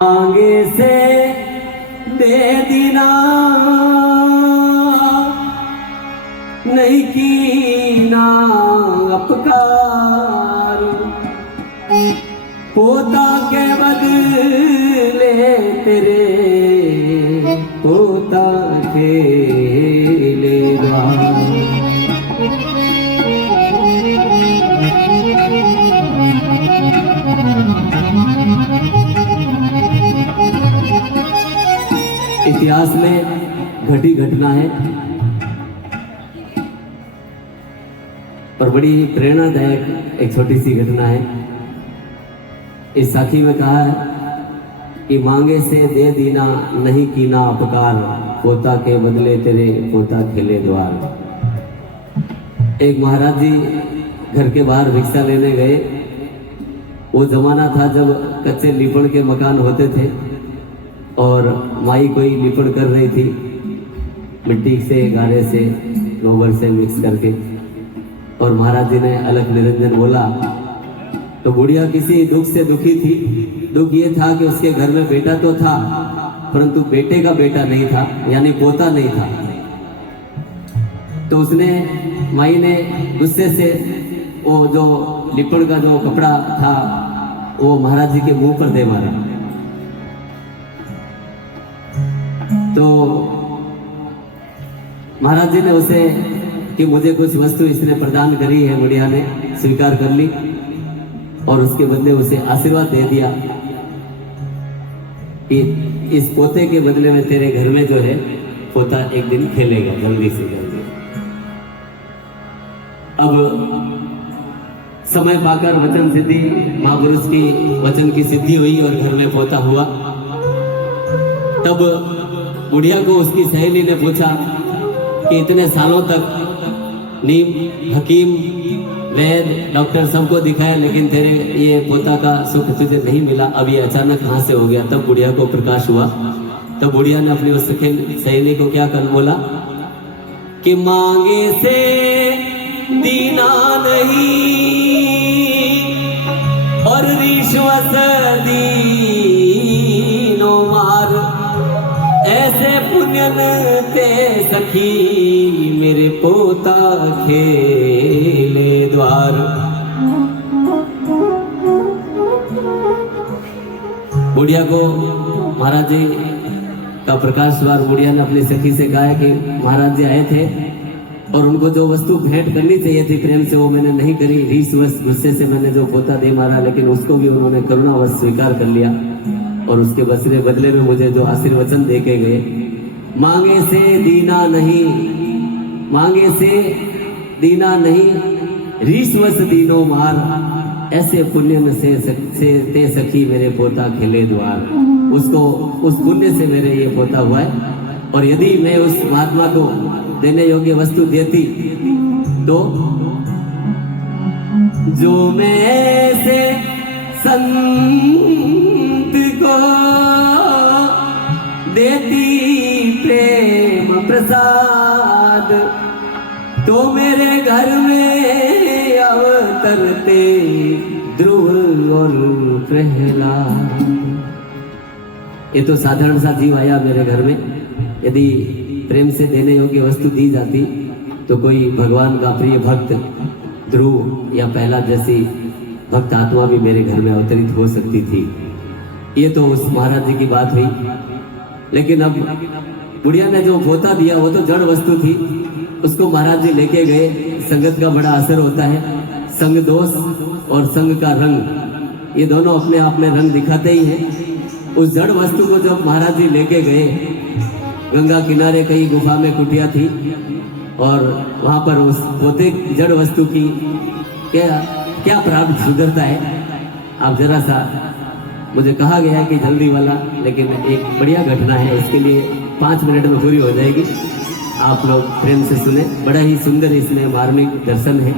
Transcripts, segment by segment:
आगे से दे दीना नहीं की ना अपकार पोता के बदले तेरे पोता खेलेगा। इतिहास में घटी घटना है और बड़ी प्रेरणादायक एक छोटी सी घटना है। इस साखी में कहा है कि मांगे से दे दीना नहीं कीना अपकार पोता के बदले तेरे पोता खेले द्वार। एक महाराज जी घर के बाहर भिक्षा लेने गए। वो जमाना था जब कच्चे लीपण के मकान होते थे और माई कोई लीपण कर रही थी मिट्टी से गारे से गोबर से मिक्स करके। और महाराज जी ने अलख निरंजन बोला तो बुढ़िया किसी दुख से दुखी थी। दुख ये था कि उसके घर में बेटा तो था परंतु बेटे का बेटा नहीं था, यानी पोता नहीं था। तो उसने माई ने गुस्से से वो जो लिपण का जो कपड़ा था वो महाराज जी के मुंह पर दे मारा। तो महाराज जी ने उसे कि मुझे कुछ वस्तु इसने प्रदान करी है, बुढ़िया ने स्वीकार कर ली और उसके बदले उसे आशीर्वाद दे दिया कि इस पोते के बदले में तेरे घर में जो है पोता एक दिन खेलेगा जल्दी से जल्दी। अब समय पाकर वचन सिद्धि, महापुरुष की वचन की सिद्धि हुई और घर में पोता हुआ। तब बुढ़िया को उसकी सहेली ने पूछा कि इतने सालों तक नीम, हकीम, वैद, डॉक्टर सबको दिखाया लेकिन तेरे ये पोता का सुख तुझे नहीं मिला, अब ये अचानक कहाँ से हो गया। तब बुढ़िया को प्रकाश हुआ। तब बुढ़िया ने अपनी उस सहेली को क्या कर बोला कि मांगे से दीना नहीं और रिश्वत दीनो मार ऐसे पुण्यन ते सखी मेरे पोता खेले द्वार। बुढ़िया को महाराज जी का प्रकाश द्वार बुढ़िया ने अपनी सखी से कहा कि महाराज जी आए थे और उनको जो वस्तु भेंट करनी चाहिए थी प्रेम से वो मैंने नहीं करी। रीसवश गुस्से से मैंने जो पोता दे मारा लेकिन उसको भी उन्होंने करुणावश स्वीकार कर लिया और उसके बदले में मुझे जो आशीर्वचन दे के गए मांगे से दीना नहीं, मांगे से दीना नहीं रीसवश दीनो मार ऐसे पुण्य में से ते सखी मेरे पोता खेले द्वार। उसको उस पुण्य से मेरे ये पोता हुआ है और यदि मैं उस महात्मा को देने योग्य वस्तु देती तो जो मैं से संत को देती प्रेम प्रसाद तो मेरे घर में अवतरते ध्रुव और प्रहलाद। ये तो साधारण सा जीव आया मेरे घर में। यदि प्रेम से देने योग्य वस्तु दी जाती तो कोई भगवान का प्रिय भक्त ध्रुव या प्रहलाद जैसी भक्त आत्मा भी मेरे घर में अवतरित हो सकती थी। ये तो उस महाराज जी की बात हुई। लेकिन अब बुढ़िया ने जो पोता दिया वो तो जड़ वस्तु थी, उसको महाराज जी लेके गए। संगत का बड़ा असर होता है। संग दोष और संग का रंग ये दोनों अपने आप में रंग दिखाते ही हैं। उस जड़ वस्तु को जब महाराज जी लेके गए, गंगा किनारे कहीं गुफा में कुटिया थी और वहां पर उस पोते जड़ वस्तु की क्या प्राप्त सुधरता है। आप जरा सा, मुझे कहा गया है कि जल्दी वाला, लेकिन एक बढ़िया घटना है, इसके लिए 5 मिनट में पूरी हो जाएगी। आप लोग प्रेम से सुने। बड़ा ही सुंदर इसमें मार्मिक दर्शन है।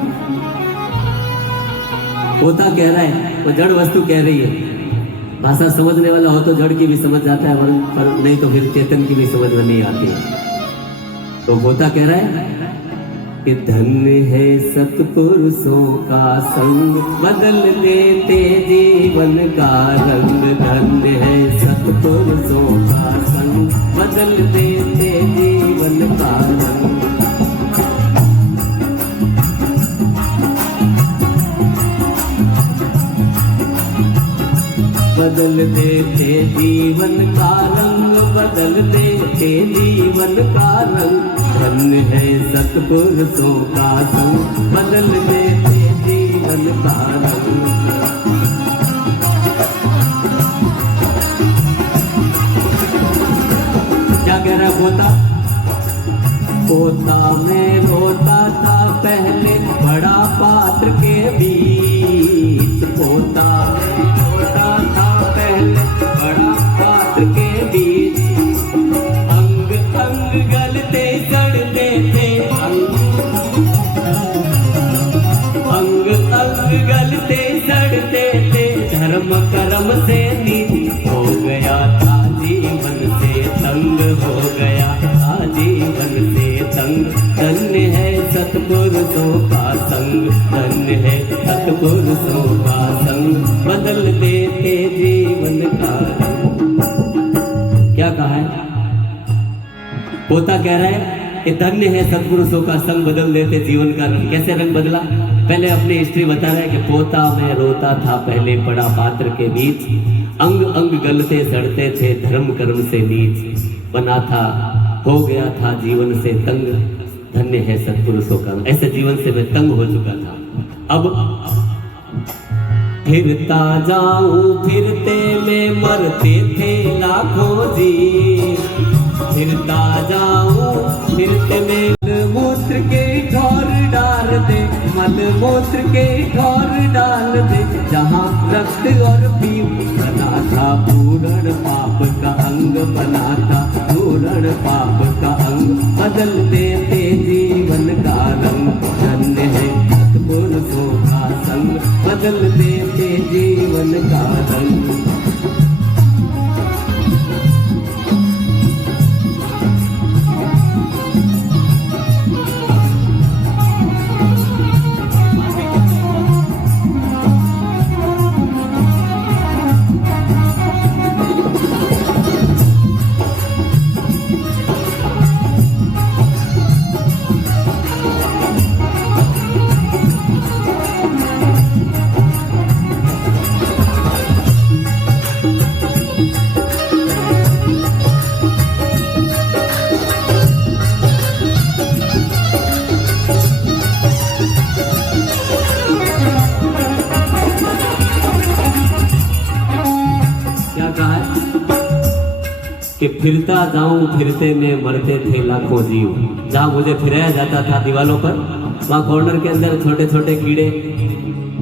पोता कह रहा है, वो जड़ वस्तु कह रही है। भाषा समझने वाला हो तो जड़ की भी समझ जाता है, पर नहीं तो फिर चेतन की भी समझ में नहीं आती है। तो पोता कह रहा है कि धन्य है सत्पुरुषों का संग, बदल देते जीवन का रंग। धन्य है सतपुरुषों का संग बदल देते जीवन का रंग। बदल देते जीवन का रंग, बदल देते जीवन का रंग। धन्य है सतपुरुषों का संग बदल देते जीवन का रंग। क्या कह रहा है पोता? पोता में रोता था पहले बड़ा पात्र के बीच। पोता में रोता था पहले बड़ा पात्र के बीच। अंग अंग गलते सड़ते थे, अंग अंग गलते सड़ते थे। धर्म कर्म से नीच हो गया था जीवन से तंग, हो गया था जीवन से तंग। धन्य है सतपुरुषों का संग, धन्य है सतपुरुषों का संग बदल देते जीवन का रंग। क्या कहा है? पोता कह रहा है कि धन्य है सतपुरुषों का संग बदल देते जीवन का रंग। कैसे रंग बदला? पहले अपनी हिस्ट्री बता रहा है कि पोता में रोता था पहले पड़ा पात्र के बीच। अंग अंग गलते सड़ते थे धर्म कर्म से नीच। बना था हो गया था जीवन से तंग, धन्य है सतपुरुषों का। ऐसे जीवन से मैं तंग हो चुका था। अब फिरता जाऊं फिरते में मरते थे लाखों जी। फिरता जाऊं फिरते में मूत्र के ठोर डाल दे, मल मूत्र के ठोर डाल दे। जहाँ रक्त और पीप बना था पूर्ण पाप का अंग, बना था पूर्ण पाप का अंग बदल देते जीवन का रंग। धन्य है सतपुरुषों का संग बदल देते जीवन का रंग। कि फिरता जाऊं फिरते में मरते थे लाखों जीव। जहाँ मुझे फिराया जाता था दीवालों पर, वहाँ कॉर्नर के अंदर छोटे छोटे कीड़े,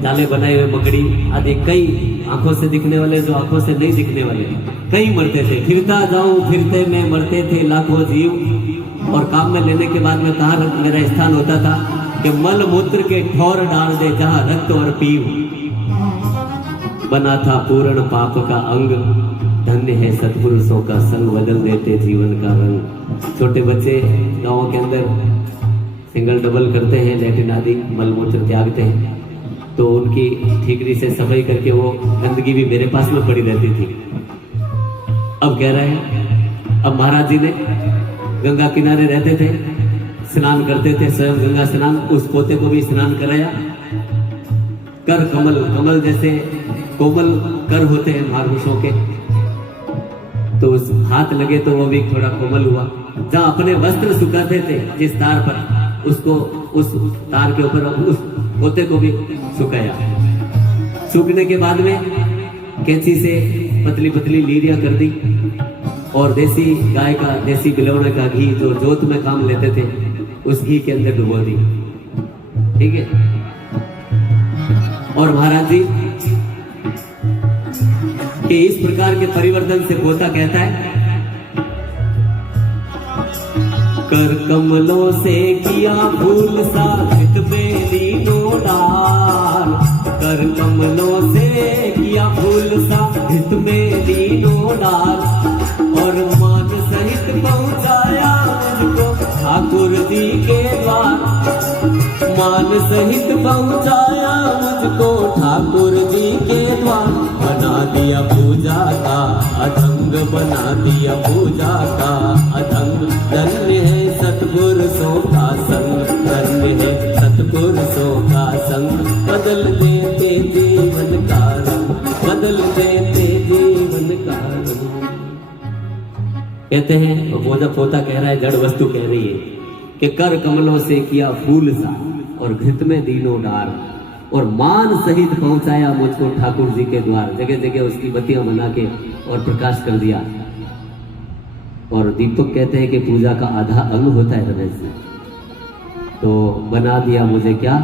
जाले बनाए हुए मकड़ी आदि कई आंखों से दिखने वाले, जो आंखों से नहीं दिखने वाले, कई मरते थे। फिरता जाऊं फिरते में मरते थे लाखों जीव। और काम में लेने के बाद में कहाँ मेरा स्थान होता था कि मल मूत्र के ठोर डाल दे जहाँ रक्त और पीव। बना था पूर्ण पाप का अंग, धन्य है सतपुरुषों का संग बदल देते जीवन का रंग। छोटे बच्चे गाँव के अंदर सिंगल डबल करते हैं, लैट्रिन आदि मलमूत्र त्यागते हैं, तो उनकी ठीकरी से सफाई करके वो गंदगी भी मेरे पास में पड़ी रहती थी। अब कह रहे हैं, अब महाराज जी ने गंगा किनारे रहते थे, स्नान करते थे, स्वयं गंगा स्नान। उस पोते को भी स्नान कराया। कर कमल, कमल जैसे कोमल कर होते हैं महापुरुषों के, तो उस हाथ लगे तो वो भी थोड़ा कोमल हुआ। जहाँ अपने वस्त्र सुखाते थे जिस तार पर, उसको उस तार के ऊपर उस पोते को भी सुखाया। सूखने के बाद में कैंची से पतली पतली लीरियां कर दी और देसी गाय का, देसी बिलौने का घी जो जोत में काम लेते थे, उस घी के अंदर डुबो दी। ठीक है। और महाराज जी कि इस प्रकार के परिवर्तन से पोता कहता है, कर कमलों से किया फूल सा हित बेली डाल। कर कमलों से किया फूल सा हित बेली डाल। और मान सहित पहुंचाया मुझको ठाकुर जी के द्वार। मान सहित पहुंचाया मुझको ठाकुर जी के द्वार। बना दिया पूजा का अधंग बना दिया पूजा का अधंग। धन्य है सतपुरुषों का संग, धन्य है सतपुरुषों का संग। बदल देते जीवन का रंग, बदल देते जीवन का रंग। कहते हैं, पोता पोता कह रहा है, जड़ वस्तु कह रही है कि कर कमलों से किया फूल सा और घृत में दीनों डार, और मान सहित पहुंचाया मुझको ठाकुर जी के द्वार। जगह जगह उसकी बत्तियां बना के और प्रकाश कर दिया। और दीपक कहते हैं कि पूजा का आधा अंग होता है हृदय से, तो बना दिया मुझे क्या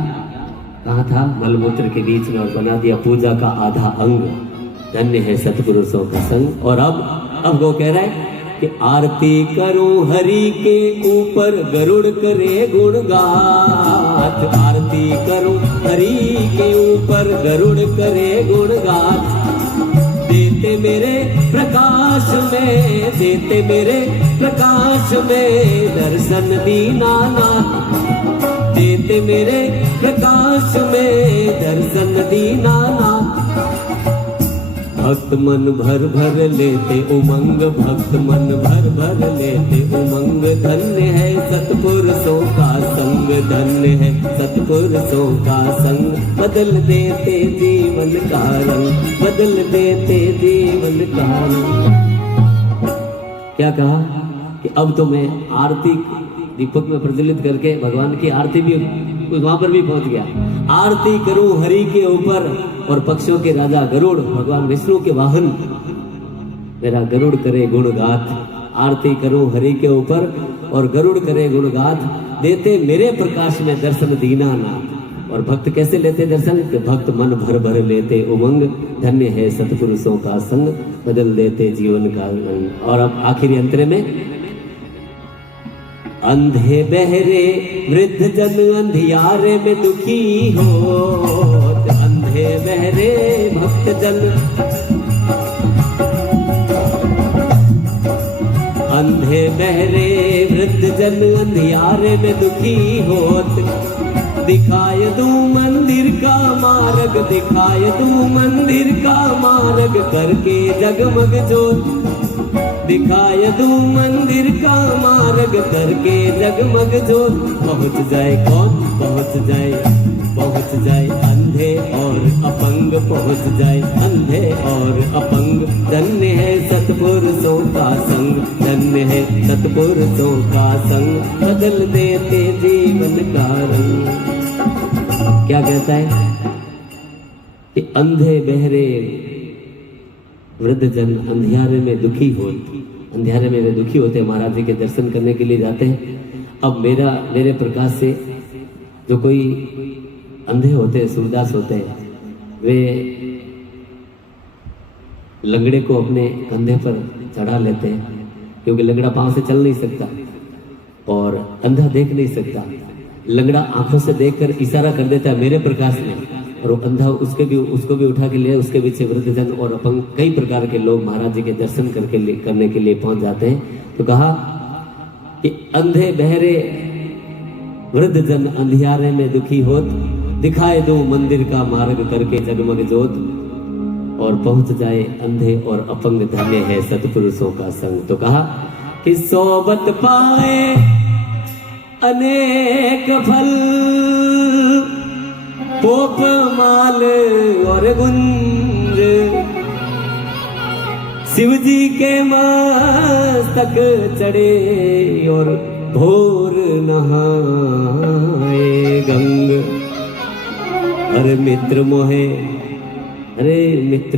कहा था मलमूत्र के बीच में, और बना दिया पूजा का आधा अंग। धन्य है सतपुरुषों का संग। और अब वो कह रहा है कि आरती करूं हरि के ऊपर गरुड़ करे गुणगाथ, आरती करूं हरि के ऊपर गरुड़ करे गुणगाथ। देते मेरे प्रकाश में, देते मेरे प्रकाश में दर्शन दीनानाथ, देते मेरे प्रकाश में दर्शन दीनानाथ। भक्त मन भर भर लेते उमंग, भक्त मन भर भर लेते उमंग। धन्य है सतपुरुषों का संग, धन्य है सतपुरुषों का संग। बदल देते जीवन का रंग, बदल देते जीवन का रंग। क्या कहा कि अब तो मैं आरती दीपक में प्रज्वलित करके भगवान की आरती भी वहां पर भी पहुंच गया। आरती करूं हरि के ऊपर, और पक्षियों के राजा गरुड़ भगवान विष्णु के वाहन, मेरा गरुड़ करे गुणगाथ। आरती करूं हरि के ऊपर और गरुड़ करे गुणगाथ। देते मेरे प्रकाश में दर्शन दीनानाथ। और भक्त कैसे लेते दर्शन? कि भक्त मन भर भर लेते उमंग। धन्य है सतपुरुषों का संग, बदल देते जीवन का रंग। और अब आखिरी अंतरे में, अंधे बहरे वृद्ध जन अंधियारे में दुखी हो, अंधे बहरे भक्त जन, अंधे बहरे वृद्ध जन अंधियारे में दुखी होत। दिखाए दूं मंदिर का मार्ग, दिखाए दूं मंदिर का मार्ग करके जगमग ज्योत। दिखाए दूं मंदिर का मार्ग करके जगमग ज्योत। पहुंच जाए कौन? पहुंच जाए, पहुंच जाए अंधे और अपंग, पहुंच जाए अंधे और अपंग। धन्य है सतपुरुषों का संग, धन्य है सतपुरुषों का संग। बदल देते जीवन का रंग। क्या कहता है कि अंधे बहरे वृद्ध जन अंधियारे में दुखी हो, अंधियारे में वे दुखी होते हैं, महाराज जी के दर्शन करने के लिए जाते हैं। अब मेरे प्रकाश से जो कोई अंधे होते हैं, सूरदास होते हैं, वे लंगड़े को अपने कंधे पर चढ़ा लेते हैं, क्योंकि लंगड़ा पांव से चल नहीं सकता और अंधा देख नहीं सकता। लंगड़ा आंखों से देखकर इशारा कर देता है मेरे प्रकाश में, और वो अंधा उसको भी उठा के ले, उसके पीछे वृद्धजन और अपंग कई प्रकार के लोग महाराज जी के दर्शन करने के लिए पहुंच जाते हैं। तो कहा कि अंधे बहरे वृद्धजन अंधियारे में दुखी होत। दिखाए दो मंदिर का मार्ग करके जगमग ज्योत। और पहुंच जाए अंधे और अपंग, धन्य है सतपुरुषों का संग। तो कहा कि सोबत पाए अनेक फल, पोप माल और गुंज। शिव जी के मस्तक चढ़े और भोर नहाए गंग। अरे मित्र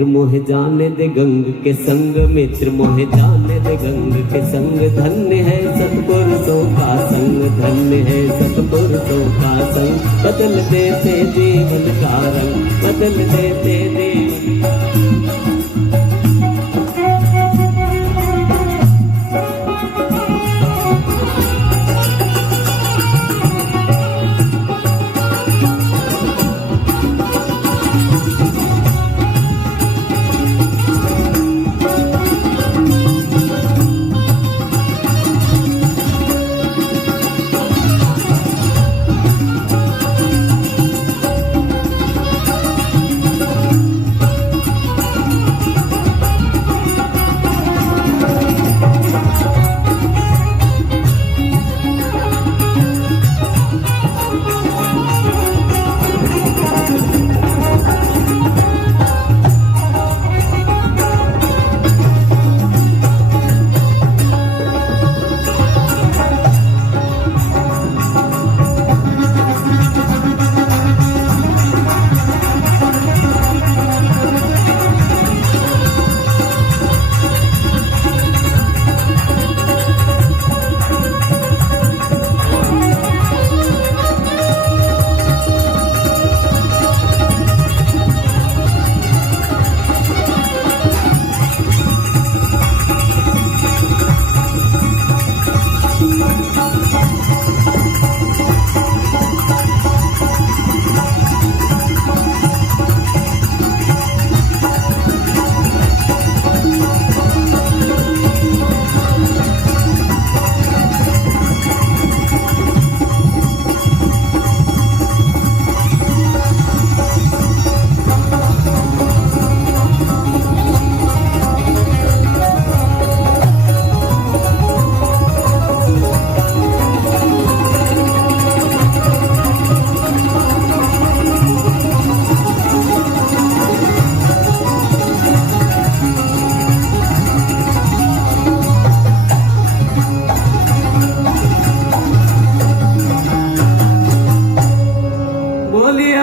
मोहे जाने दे गंग के संग, मित्र मोहे जाने दे गंग के संग। धन्य है सतपुरुषों का संग, धन्य है सतपुरुषों का संग। बदल देते जीवन का रंग, बदल देते जीवन।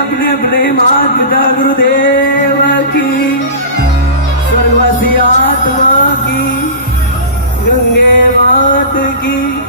अपने अपने मात पिता गुरुदेव की, स्वर्गवासी आत्मा की, गंगे मात की।